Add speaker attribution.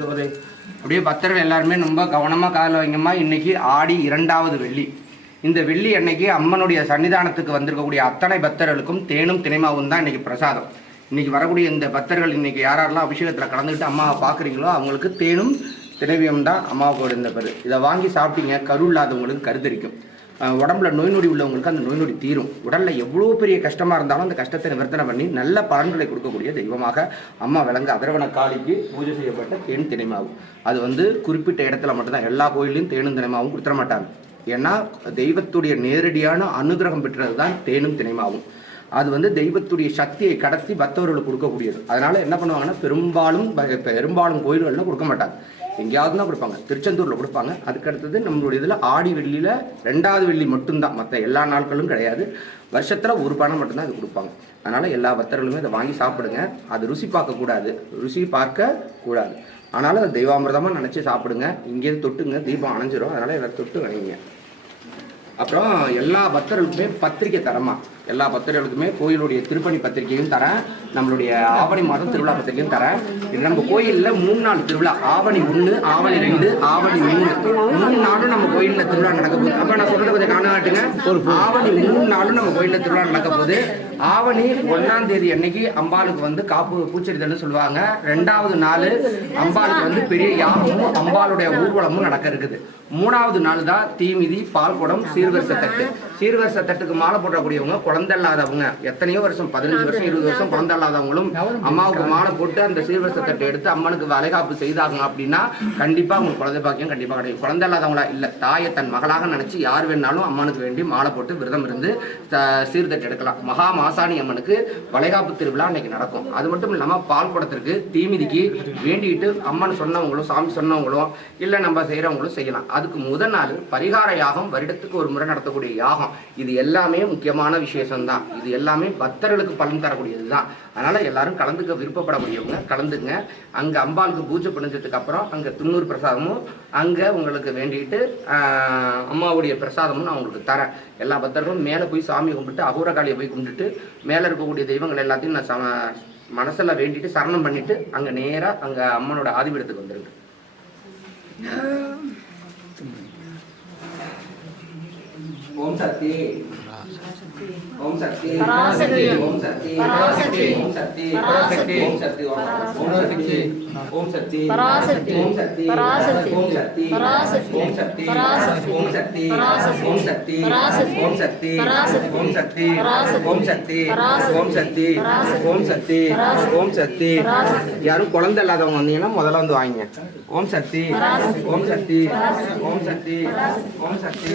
Speaker 1: அப்படியே பக்தர்கள் எல்லாருமே ரொம்ப கவனமாக காதில் வைங்கம்மா. இன்னைக்கு ஆடி இரண்டாவது வெள்ளி. இந்த வெள்ளி அன்னைக்கு அம்மனுடைய சன்னிதானத்துக்கு வந்திருக்கக்கூடிய அத்தனை பக்தர்களுக்கும் தேனும் தினைமாவும் தான் இன்றைக்கி பிரசாதம். இன்றைக்கி வரக்கூடிய இந்த பக்தர்கள் இன்றைக்கி யாரெல்லாம் அபிஷேகத்தில் கலந்துக்கிட்டு அம்மாவை பார்க்குறீங்களோ அவங்களுக்கு தேனும் தினைவியம் தான் அம்மாவுக்கு இந்த பேர் இதை வாங்கி சாப்பிட்டீங்க. கரு இல்லாதவங்களுக்கு கருத்தரிக்கும். உடம்புல நோய் நொடி உள்ளவங்களுக்கு அந்த நோய் நொடி தீரும். உடல்ல எவ்வளோ பெரிய கஷ்டமா இருந்தாலும் அந்த கஷ்டத்தை நிவர்த்தனை பண்ணி நல்ல பலன்களை கொடுக்கக்கூடிய தெய்வமாக அம்மா விளங்க அதரவண காளிக்கு பூஜை செய்யப்பட்ட தேன் தினைமாவும் அது வந்து குறிப்பிட்ட இடத்துல மட்டும்தான் எல்லா கோயிலையும் தேனும் தினைமாவும் கொடுத்துட மாட்டாங்க. ஏன்னா தெய்வத்துடைய நேரடியான அனுகிரகம் பெற்றது தான் தேனும் தினைமாவும். அது வந்து தெய்வத்துடைய சக்தியை கடத்தி பக்தவர்களுக்கு கொடுக்கக்கூடியது. அதனால என்ன பண்ணுவாங்கன்னா பெரும்பாலும் பெரும்பாலும் கோயில்களில் கொடுக்க மாட்டாங்க. எங்கேயாவது தான் கொடுப்பாங்க. திருச்செந்தூரில் கொடுப்பாங்க. அதுக்கு அடுத்தது நம்மளுடைய இதில் ஆடி வெள்ளியில் ரெண்டாவது வெள்ளி மட்டும்தான். மற்ற எல்லா நாட்களும் கிடையாது. வருஷத்தில் ஒரு பணம் மட்டும்தான் அது கொடுப்பாங்க. அதனால் எல்லா பக்தர்களுமே இதை வாங்கி சாப்பிடுங்க. அது ருசி பார்க்கக்கூடாது. ருசி பார்க்க கூடாது ஆனாலும் அதை தெய்வாமிரதமாக நினச்சி சாப்பிடுங்க. இங்கேருந்து தொட்டுங்க. தீபம் அணைஞ்சிரும். அதனால் எல்லாரும் தொட்டு வைங்க அப்புறம் எல்லா பக்தர்களுக்குமே பத்திரிக்கை தரமாக எல்லா பக்தர்களுக்குமே கோயிலுடைய திருப்பணி பத்திரிக்கையும் தரேன். நம்மளுடைய ஆவணி மாதம் திருவிழா பத்திரிக்கையும் தரேன். இது நம்ம கோயிலில் மூணு நாள் திருவிழா. ஆவணி ஒன்று ஆவணி ரெண்டு ஆவணி மூணு. மூணு நாளும் நம்ம கோயிலில் திருவிழா நடக்க போகுது. அப்போ நான் சொல்கிறத கொஞ்சம் காணாட்டுங்க ஆவணி மூணு நாளும் நம்ம கோயிலில் திருவிழா நடக்க போகுது. ஆவணி ஒன்றாம் தேதி அன்னைக்கு அம்பாளுக்கு வந்து காப்பு பூச்செரிதல்னு சொல்லுவாங்க. ரெண்டாவது நாள் அம்பாளுக்கு வந்து பெரிய யாகமும் அம்பாளுடைய ஊர்வலமும் நடக்க இருக்குது. மூணாவது நாள் தான் தீமிதி பால் குடம் சீர்வரிசை தட்டு. சீர்வரிசை தட்டுக்கு மாலை போடக்கூடியவங்க குழந்தை இல்லாதவங்க எத்தனையோ வருஷம் பதினஞ்சு வருஷம் இருபது வருஷம் குழந்தை இல்லாதவங்களும் அம்மாவுக்கு மாலை போட்டு அந்த சீர்வரிசை தட்டை எடுத்து அம்மனுக்கு வளைகாப்பு செய்தாங்க அப்படின்னா கண்டிப்பா அவங்க குழந்தை பாக்கியம் கண்டிப்பா கிடைக்கும். குழந்தை இல்லாதவங்களா இல்ல தாயை தன் மகளாக நினைச்சு யார் வேணாலும் அம்மனுக்கு வேண்டி மாலை போட்டு விரதம் இருந்து சீர்தட்டு எடுக்கலாம். மகா மாசாணி அம்மனுக்கு வளைகாப்பு திருவிழா அன்னைக்கு நடக்கும். அது மட்டும் இல்லாம பால் குடத்திற்கு தீமிதிக்கு வேண்டிட்டு அம்மன் சொன்னவங்களும் சாமி சொன்னவங்களும் இல்ல நம்ம செய்யறவங்களும் செய்யலாம். அதுக்கு முதல் நாள் பரிகார யாகம் வருடத்துக்கு ஒரு முறை நடத்தக்கூடிய யாகம். இது எல்லாமே முக்கியமான விசேஷம் தான் இது எல்லாமே பக்தர்களுக்கு பலன் தரக்கூடியது தான் அதனால் எல்லாரும் கலந்துக்க விருப்பப்படக்கூடியவங்க கலந்துங்க. அங்கே அம்பாளுக்கு பூஜை பிணைஞ்சதுக்கு அப்புறம் அங்கே துண்ணூர் பிரசாதமும் அங்கே உங்களுக்கு வேண்டிட்டு அம்மாவுடைய பிரசாதமும் நான் உங்களுக்கு தரேன். எல்லா பக்தர்களும் மேலே போய் சாமி கும்பிட்டு அகூரகாளியை போய் கும்பிட்டுட்டு மேலே இருக்கக்கூடிய தெய்வங்கள் எல்லாத்தையும் நான் சம மனசில் வேண்டிட்டு சரணம் பண்ணிட்டு அங்கே நேராக அங்கே அம்மனோட ஆதிபீடத்துக்கு வந்துருங்க. পৌঁছাতে ஓம் சக்தி
Speaker 2: பராசக்தி.
Speaker 1: ஓம் சக்தி
Speaker 2: பராசக்தி.
Speaker 1: ஓம் சக்தி
Speaker 2: பராசக்தி.
Speaker 1: ஓம் சக்தி ஓம் சக்தி ஓம் சக்தி
Speaker 2: பராசக்தி.
Speaker 1: ஓம் சக்தி
Speaker 2: பராசக்தி.
Speaker 1: ஓம் சக்தி
Speaker 2: பராசக்தி.
Speaker 1: ஓம் சக்தி
Speaker 2: பராசக்தி.
Speaker 1: ஓம் சக்தி
Speaker 2: பராசக்தி.
Speaker 1: ஓம் சக்தி
Speaker 2: பராசக்தி.
Speaker 1: ஓம் சக்தி
Speaker 2: பராசக்தி.
Speaker 1: ஓம் சக்தி
Speaker 2: பராசக்தி.
Speaker 1: ஓம் சக்தி
Speaker 2: பராசக்தி.
Speaker 1: ஓம் சக்தி
Speaker 2: பராசக்தி.
Speaker 1: ஓம் சக்தி
Speaker 2: பராசக்தி.
Speaker 1: ஓம் சக்தி
Speaker 2: பராசக்தி.
Speaker 1: யாரும் குழந்தை இல்லாதவங்க வந்தீங்கன்னா முதல்ல வந்து வாங்க ஓம் சக்தி. ஓம் சக்தி ஓம் சக்தி ஓம் சக்தி